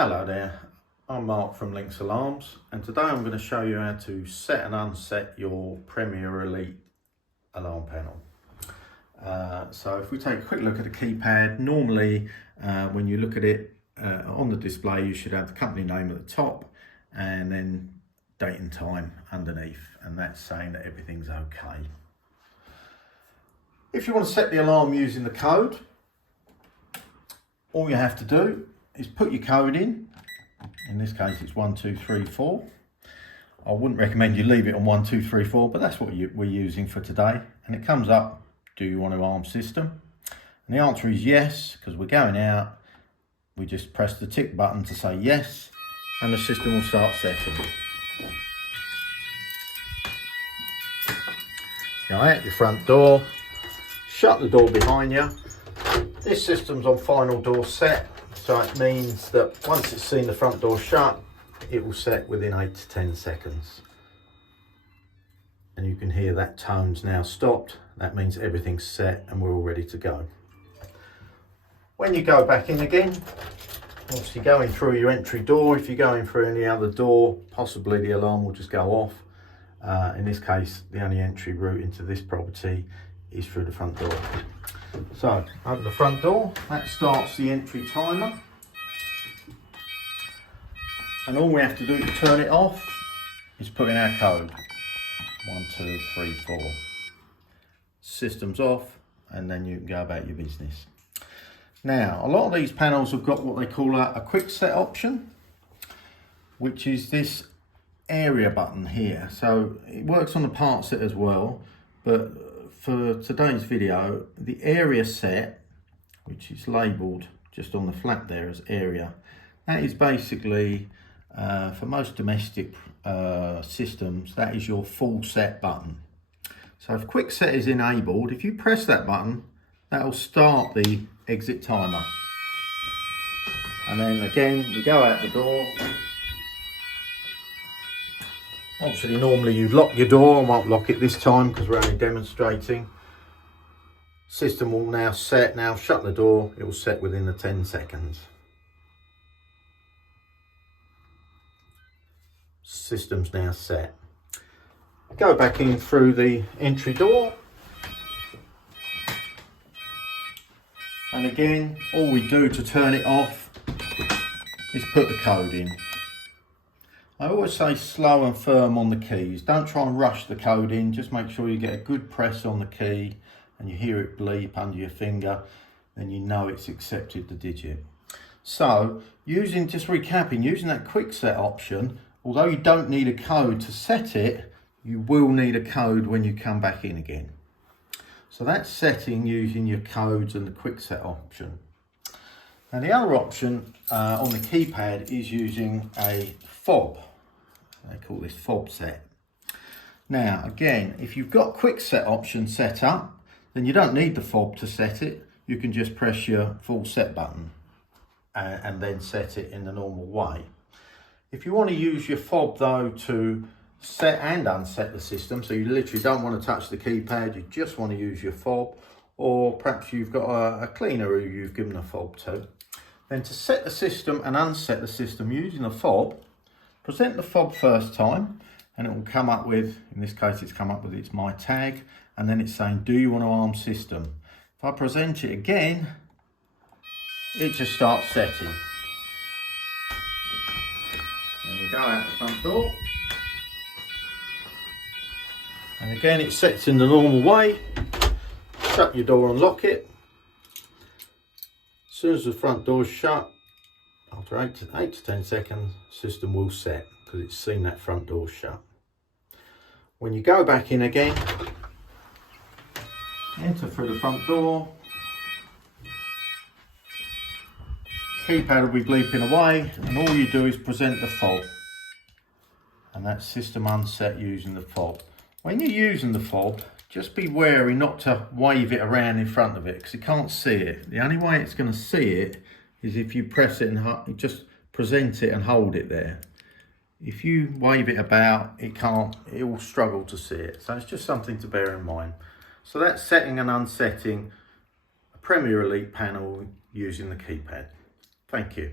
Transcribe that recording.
Hello there, I'm Mark from Links Alarms, and today I'm going to show you how to set and unset your Premier Elite alarm panel. So if we take a quick look at the keypad, normally when you look at it on the display you should have the company name at the top and then date and time underneath, and that's saying that everything's okay. If you want to set the alarm using the code, all you have to do is put your code in this case it's 1234. I wouldn't recommend you leave it on 1234, but that's what we're using for today. And it comes up, do you want to arm system? And the answer is yes, because we're going out. We just press the tick button to say yes, and the system will start setting. Go out your front door, shut the door behind you. This system's on final door set, so it means that once it's seen the front door shut, it will set within 8 to 10 seconds. And you can hear that tone's now stopped. That means everything's set and we're all ready to go. When you go back in again, obviously going through your entry door, if you're going through any other door, possibly the alarm will just go off. In this case, the only entry route into this property is through the front door. So open the front door, that starts the entry timer, and all we have to do to turn it off is put in our code 1234. System's off, and then you can go about your business. Now, a lot of these panels have got what they call a quick set option, which is this area button here. So it works on the part set as well, but for today's video, the area set, which is labelled just on the flap there as area, that is basically, for most domestic systems, that is your full set button. So if quick set is enabled, if you press that button, that will start the exit timer. And then again, we go out the door. Obviously, normally you'd lock your door. I won't lock it this time because we're only demonstrating. System will now set. Now shut the door, it will set within the 10 seconds. System's now set. Go back in through the entry door. And again, all we do to turn it off is put the code in. I always say slow and firm on the keys. Don't try and rush the code in. Just make sure you get a good press on the key and you hear it bleep under your finger. Then you know it's accepted the digit. So, just recapping, using that quick set option, although you don't need a code to set it, you will need a code when you come back in again. So that's setting using your codes and the quick set option. Now the other option on the keypad is using a fob. They call this fob set. Now again, if you've got quick set option set up, then you don't need the fob to set it. You can just press your full set button and then set it in the normal way. If you want to use your fob though to set and unset the system, so you literally don't want to touch the keypad, you just want to use your fob, or perhaps you've got a cleaner who you've given a fob to, then to set the system and unset the system using a fob, present the fob first time and it will come up with, in this case it's come up with it's my tag, and then it's saying do you want to arm system. If I present it again, it just starts setting. Then we go out the front door. And again it sets in the normal way. Shut your door and lock it. As soon as the front door's shut, after 8 to 10 seconds, system will set because it's seen that front door shut. When you go back in again, enter through the front door, keypad will be bleeping away, and all you do is present the fob. And that's system unset using the fob. When you're using the fob, just be wary not to wave it around in front of it because it can't see it. The only way it's going to see it is if you press it and just present it and hold it there. If you wave it about, it will struggle to see it. So it's just something to bear in mind. So that's setting and unsetting a Premier Elite panel using the keypad. Thank you.